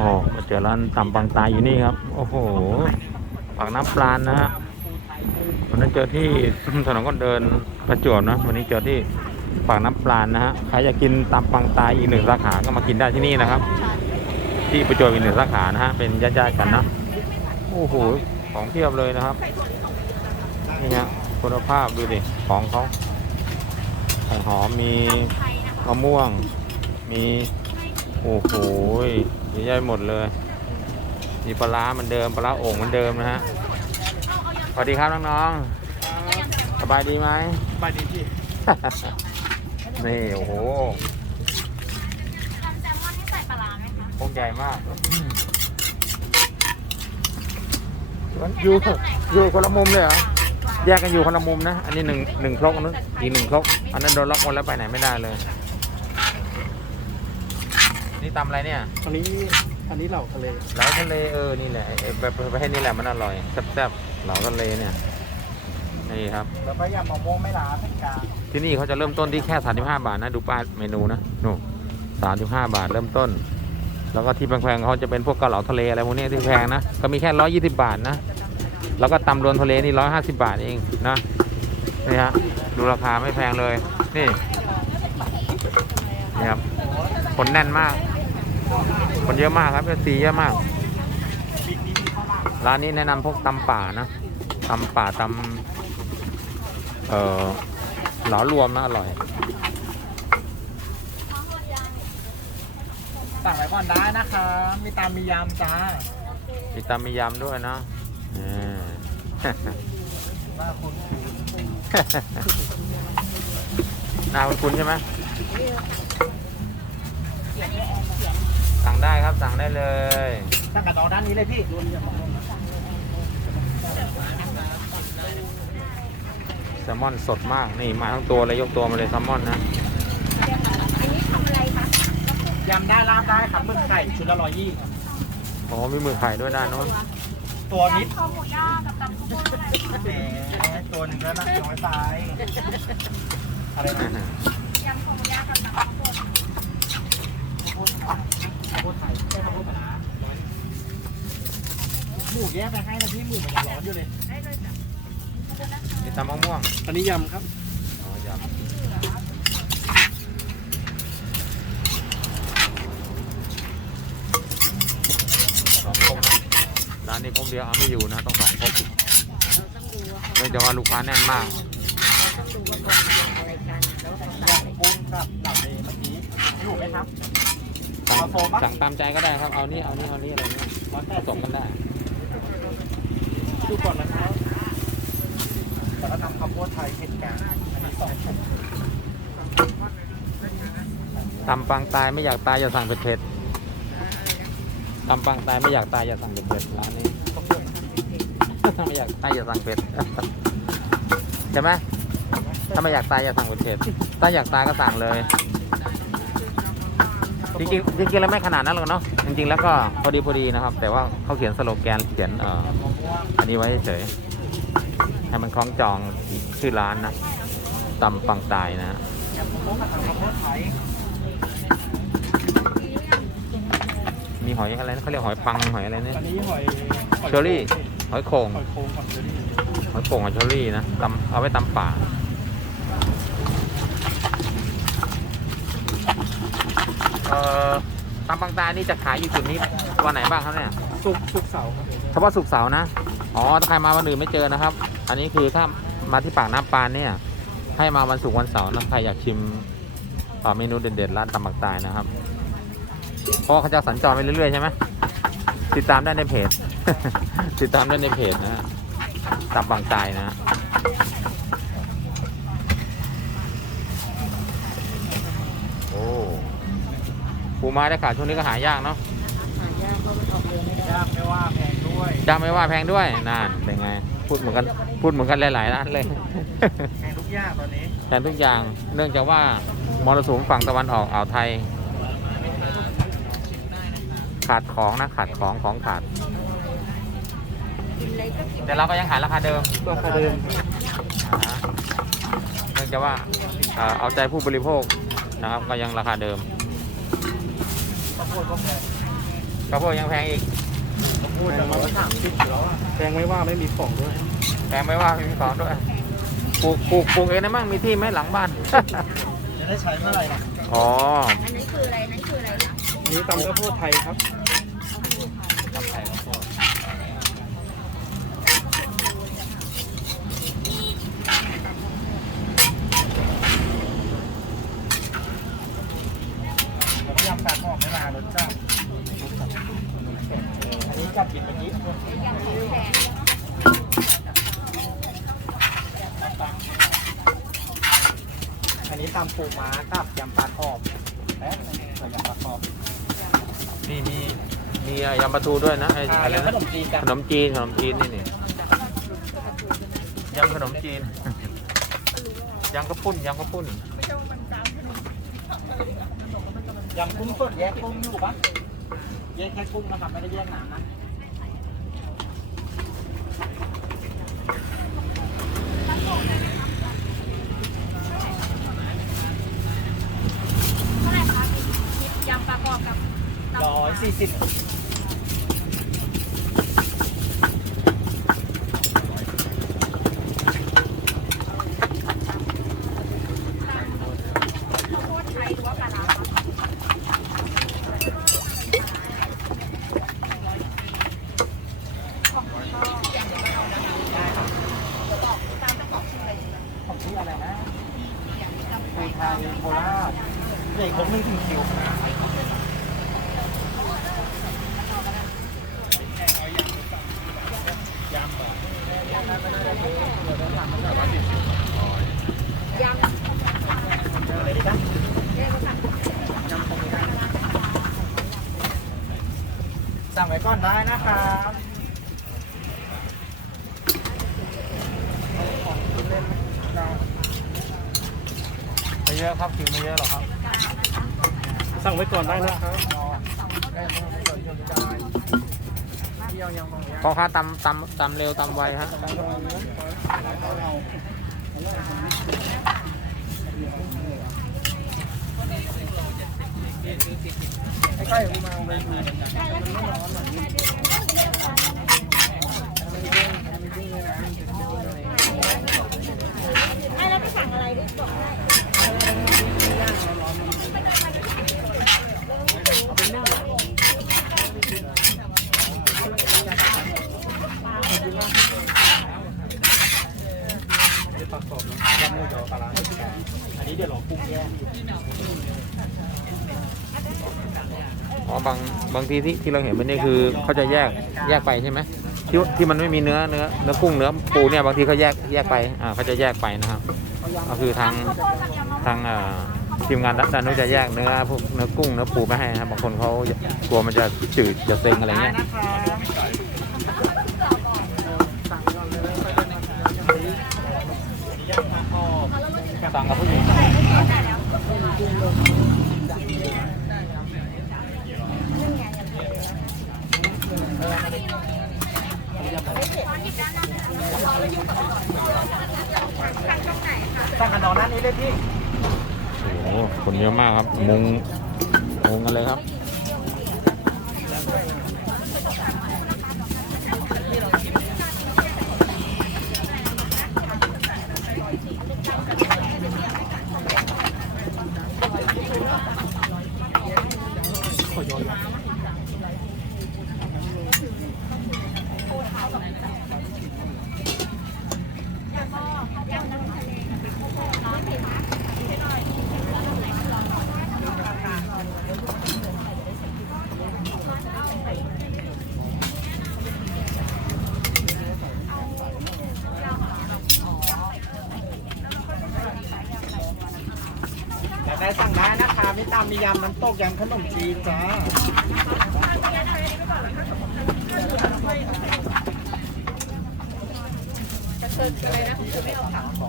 อ๋อมาเจอร้านตำปังตายอยู่นี่ครับ โอ้โหปากน้ำปลานนะฮะวันนั้นเจอที่ถนนคนเดินประจวบนะ วันนี้เจอที่ปากน้ำปลานนะฮะ ใครอยากกินตำปังตายอีกหนึ่งสาขา ก็มากินได้ที่นี่นะครับ ที่ประจวบอีกหนึ่งสาขานะฮะ เป็นญาติๆกันนะ โอ้โห ของเพียบเลยนะครับ นี่ฮะคุณภาพดูดิของเขาหอมมีมะม่วง มี โอ้โห เยอะแยะหมดเลยมีปลาร้าเหมือนเดิมปลาร้าโอ่งเหมือนเดิมนะฮะสวัสดีครับน้องๆสบายดีไหมบายดีพี่ นี่โอ้โหทำแซลมอนให้ใส่ปลาร้าไหมคะพงใหญ่มากอยู่อยู่คนละมุมเลยเหรอแยกกันอยู่คนละมุมนะ อันนี้หนึ่งหนึ่งครกอันนู้นอีกหนึ่งครกอันนั้นโดนล็อกหมดแล้วไปไหนไม่ได้เลย นี่ตำอะไรเนี่ยอันนี้อันนี้เหล่าทะเลเหลาทะเลเออนี่แหละไอ้แบบประเภทนี้แหละมันอร่อยแซ่บๆเหลาทะเลเนี่ยนี่ครับ แล้วก็ยำมะม่วงไม่ล้าเป็นกลางที่นี่เขาจะเริ่มต้นที่แค่ 35 บาทนะดูป้ายเมนูนะนู่น35 บาทเริ่มต้น แล้วก็ที่แพงๆเขาจะเป็นพวกเกาเหลาทะเลอะไรพวกนี้ที่แพงนะก็มีแค่ 120 บาทนะแล้วก็ตำรวมทะเลนี่ 150 บาทเองนะนี่ฮะดูราคาไม่แพงเลยนี่นี่ครับ คนแน่นมาก คนเยอะมากครับเอซีเยอะมาก ร้านนี้แนะนำพวกตำป่านะตำป่าตำเอ่อเหลารวมนะอร่อยสั่งไว้ก่อนได้นะคะ มีตามมียำจ้ามีตำมียำด้วยเนาะอ่าว่าคุณหน้าคุณใช่ไหม สั่งได้ครับสั่งได้เลยสั่งกับน้องด้านนี้เลยพี่รวมยำมะม่วงแซลมอนสดมากนี่มาทั้งตัวเลยยกตัวมาเลยแซลมอนนะอันนี้ทำอะไรคะยำได้ลาบได้ครับหมึกไข่ชุดละร้อยยี่ครับโอ้มีมือไข่ด้วยด้านโน้นตัวนิดคอหมูย่างกับตำข้าวโพดอะไรแหมตัวหนึงแล้วนะน้อยไปอะไรนะยำคอหมูย่างกับตำข้าวโพด ข้าวโพด ข้าวโพดไทยใช่ข้าวโพดปลาร้าหมูแยกไปให้นะพี่หมูมันยังร้อนอยู่เลยได้เลยจ้ะนี่ตำมะม่วง อันนี้ยำครับ อ๋อยำสองครกนะร้านนี้ครกเดียวเอาไม่อยู่นะต้องสองครกเนื่องจากว่าลูกค้าแน่นมากยำกุ้งกับเหล่าเลเมื่อกี้อยู่ไหมครับสั่ง เอาโฟมปะสั่งตามใจก็ได้ครับ เอานี่ เอานี่ เอานี่อะไรนี่ร้อยแปผดสมกันได้ ดูก่อนนะครับแต่ก็ทำข้าวโพดไทยเผ็ดกลางอันนี้สองชุดตำปังตายไม่อยากตายอย่าสั่งเผ็ดเผ็ดๆตำปังตายไม่อยากตายอย่าสั่งเผ็ดเผ็ดๆร้านนี้ไม่อยากตายอย่าสั่งเผ็ดใช่ไหมถ้าไม่อยากตายอย่าสั่งเผ็ดเผ็ดถ้าอยากตายก็สั่งเลย จริงๆจริงๆแล้วไม่ขนาดนั้นหรอกเนาะจริงๆแล้วก็พอดีพอดีนะครับ แต่ว่าเขาเขียนสโลแกนเขียนเอ่ออันนี้ไว้เฉยๆให้มันคล้องจองชื่อร้านนะตำปังตายนะฮะยำมะม่วงกับทำข้าวโพดไทยมีหอยอะไรนะเขาเรียกหอยปังหอยอะไรเนี่ยอันนี้หอยหยเชอรี่หอยโข่งหอยโข่งกับเชอรี่หอยโข่งกับเชอรี่นะตำเอาไว้ตำป่า เอ่อตำปังตายนี่จะขายอยู่จุดนี้วันไหนบ้างครับเนี่ยสุกร์สุกร์เสาร์ครับเฉพาะศุกร์เสาร์นะอ๋อถ้าใครมาวันอื่นไม่เจอนะครับ อันนี้คือถ้ามาที่ปากน้ำปานเนี่ย ให้มาวันศุกร์วันเสาร์นะใครอยากชิมเอ่อเมนูเด็ดๆร้านตำปักตายนะครับเพราะว่าเขาจะสัญจรไปเรื่อยๆใช่ไหมติดตามได้ในเพจ ติดตามได้ในเพจนะฮะตำปังตายนะฮะโอ้ ปูม้าได้ขาดช่วงนี้ก็หายากเนาะยากไม่ว่าแพงด้วยจ้าไม่ว่าแพงด้วยนั่นเป็นไง พูดเหมือนกันพูดเหมือนกันหลายๆร้านเลย แพงทุกอย่างตอนนี้แทนทุกอย่างเนื่องจากว่ามรสุมฝั่งตะวันออกอ่าวไทย ขาดของนะขาดของของขาดกินเลยก็กินแต่เราก็ยังขายราคาเดิมราคาเดิมอ่าเนื่องจากว่าเอ่อเอาใจผู้บริโภคนะครับก็ยังราคาเดิมข้าว โพดก็แพงข้าวโพดยังแพงอีกเขาพูดจะมาสามสิบแล้วอะแพงไม่ว่าไม่มีของด้วยแพงไม่ว่าไม่มีของด้วยปลูกปลูกปลูกเองนะมั่งมีที่ไหมหลังบ้าน จะได้ใช้เมื่อไหร่นะอ๋อ อันนี้คืออะไร นั่นคืออะไรคะอันนี้ตำข้าวโพดไทยครับกับไข่ข้าวโพด ผมยำปลาหอมไม่มารสจ้าอันนี้ กับกินเมื่อกี้ยำของแพงอันนี้ตำปูม้ากับยำปลาทอบแป๊บนึงใส่ยำปลาทอบมีมีมียำปลาทูด้วยนะไอ้อ่าอะไรแล้วขนะนมจีนกับขนมจีนขนมจีนนี่นี่ยำขนมจีนยำข้าวปุ้นยำข้าวปุ้นยำกุ้งสดแยกกุ้งอยู่ปะแยกแค่กุ้งนะครับไม่ได้แยกน้ำนะ เท่าไห ร่คะยำปลากรอบกับร้อยสี่สิบ ข้าวโพดไทยหรือว่าปลาร้าคะของพ่อ ได้ครับ บอกตามเจ้าของชื่ออะไรนะ ของที่อะไรนะปูไทยโคราชเด็กคงไม่ถึงคิว ยำ เลยดีจ้ะ เรียกว่าสั่ง สั่งไว้ก่อนได้นะครับไม่เยอะครับคิวไม่เยอะหรอกครับ สั่งไว้ก่อนได้นะครับเที่ยวยังมองพ่อค้าตำตำตำเร็วตำไวฮะใกล้ๆมาเอาไปดูมันไม่ร้อนหรอก ไม่แล้วไปสั่งอะไรด้วยบอกได้ จะ ประกอบนะยำหมูยอปลาร้าอันนี้เดี๋ยวเราปรุงแยกอ๋อบางบางทีที่ที่เราเห็นมันนี่คือเขาจะแยกแยกไปใช่ไหมที่ที่มันไม่มีเนื้อเนื้อเนื้อกุ้งเนื้อปูเนี่ยบางทีเขาแยกแยกไปอ่าเขาจะแยกไปนะครับก็คือทางทางอ่าทีมงานด้านนู้นจะแยกเนื้อพวกเนื้อกุ้งเนื้อปูไม่ให้นะครับบางคนเขากลัวมันจะจืดจะเซ็งอะไรเงี้ย นะครับสั่งก่อนเลยไปเลยนะครับยำปลาทอบ สั่งกับผู้หญิง สั่งกันนอนหน้านี้เลยพี่ โอ้โหคนเยอะมากครับ มุงมุงกันเลยครับ อยากได้สั่งได้ นะคะมีตามมียำน้ำตกยำขนมจีนจ้าจะเชิญอะไรนะคือไม่เอาผักเ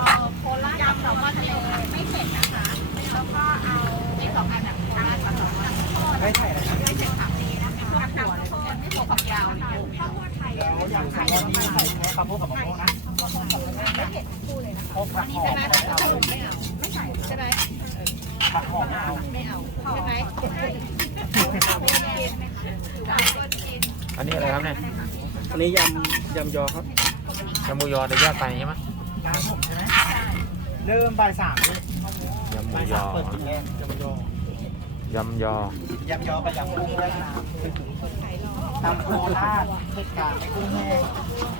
อาโคราชยำสองทะเลไม่เผ็ดนะคะ แล้วก็เอาในสองอันแบบโคราชกับสองอันทอด ไม่ใช่นะครับ ไม่เผ็ดผักดีนะเป็นพวกน้ำข้าวโพดไม่ถั่วฝักยาวข้าวโพดไทย แล้วยำไข่ยำไข่เนื้อข้าวโพดกับมะม่วงนะ ไม่เผ็ดทั้งคู่เลยนะ ข้าวผัดหอม ใช่ไหมสรุปไม่เอาไม่ใส่ใช่ไหม ผักหอมไม่เอา ไม่เอาใช่ไหมเอาคนกินเอาคนกิน อันนี้อะไรครับเนี่ย อั นนี้ยำยำยอครับยำหมูยอเดี๋ยวแยกไปใช่ไหมกลางผมใช่ไหมเริ่มบ่ายสามยำหมูบ่ายยสามอเปิดถึงแรกยำยอยำยอยำยอกับยำกุ้งแยกน้ำตำโคราชเผ็ดกลางกุ้งแห้ง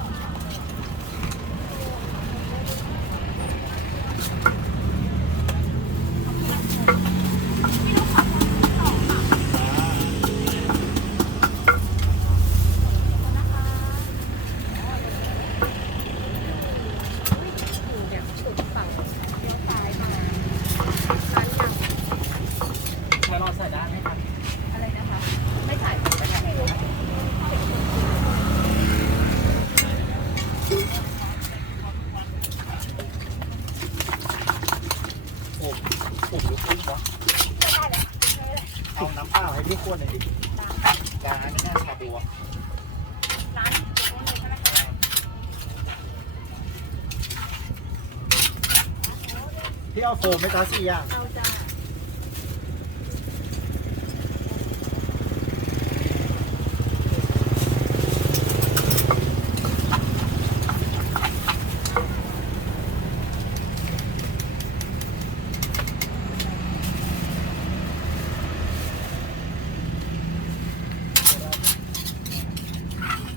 ไว้รอใส่ได้ไหมครับ อะไรนะคะ ไม่ถ่ายไม่รู้ ผมผมรู้กุ้งวะเอาน้ำเปล่าให้พี่ขวดหน่อยดิร้านนี้น่าชาบูอะ ร้านตรงนู้นเลยใช่ไหม พี่เอาโฟมไหมจ๊ะสี่อย่างเอาจ้า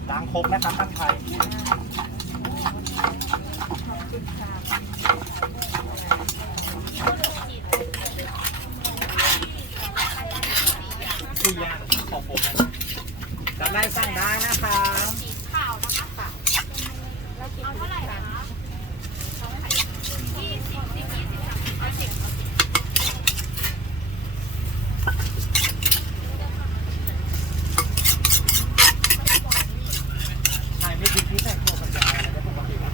ล้างครบนะครับตั้งไทยสี่อ คุย่างของผมนะจำได้สั่งได้นะคะค่ะแล้วเอาเท่าไหร่คะเอาเท่าไหร่ยี่สิบสิบยี่สิบสามสิบห้าสิบ ใครไม่กินที่แตงโมปัญญาอะไรก็ปกตินะ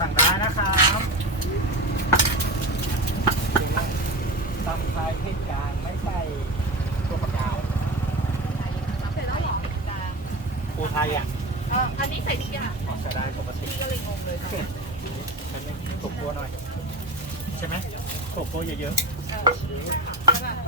สั่งได้นะครับตำไทยเผ็ดกลางไม่ใส่ตัวปลากาว เสร็จแล้วเหรอ ปูไทยอะ เอออันนี้ใส่ทุกอย่าง อ๋อใส่ได้ปกติ พี่ก็เลยงงเลยค่ะ ฉันไม่ตบตัวหน่อย ใช่ไหมโขลกเยอะเออใช่ป่ะ